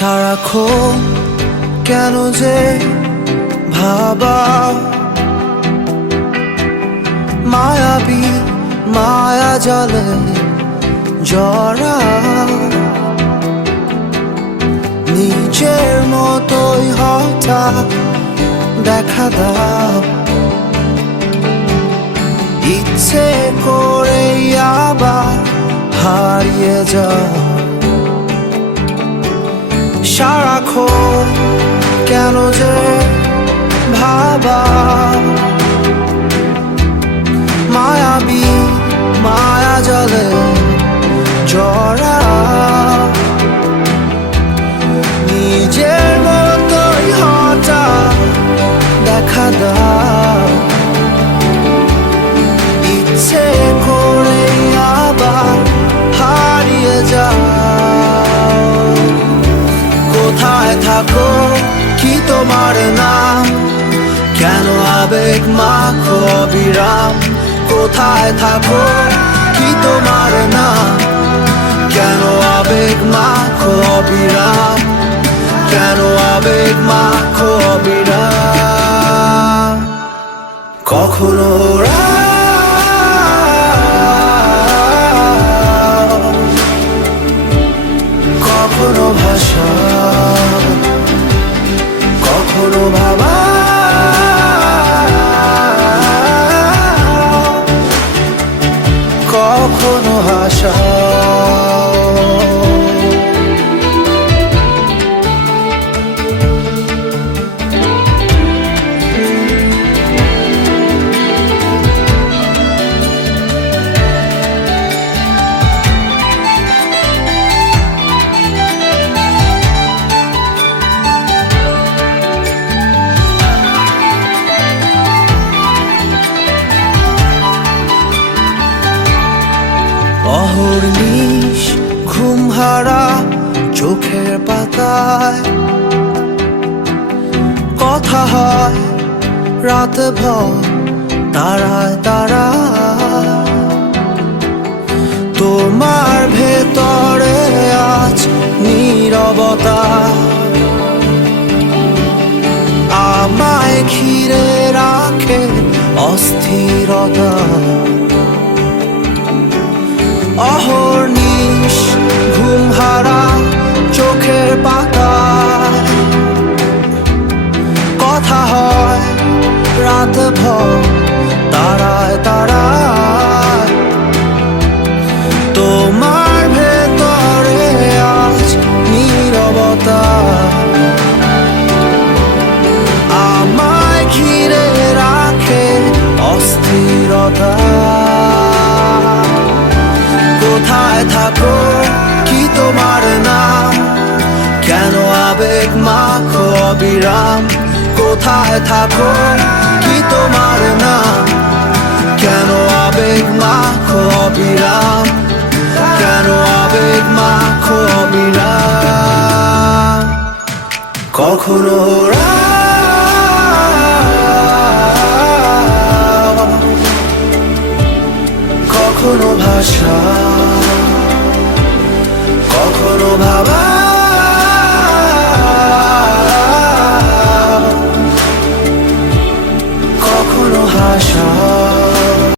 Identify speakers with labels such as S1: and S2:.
S1: সারাক্ষণ কেন যে ভাবা মায়াবী মায়া জলে জরা নিজের মতোই হঠাৎ দেখা দাও। ইচ্ছে করে আবার হারিয়ে যাও। সারাক্ষণ কেন যে ভাবা তোমার নাম? কেন আবেগ মাখো অবিরাম? কোথায় থাকো? কি তোমার নাম? কেন আবেগ মাখো অবিরাম? কেন আবেগ মাখো কখনো হাসা। অহর্নিশ ঘুম হারা চোখের পাতায়। কথা হয় রাত ভর তারায় তারায়। তোমার ভেতরে আজ নীরবতা। আমায় ঘিরে রাখে অস্থিরতা। অহর্নিশ অবিরাম কোথায় থাকো? কি তোমার নাম? কেন আবেগ মাখো অবিরাম? কেন আবেগ মাখো অবিরাম? কখনো কখনো ভাষা, কখনো ভাবা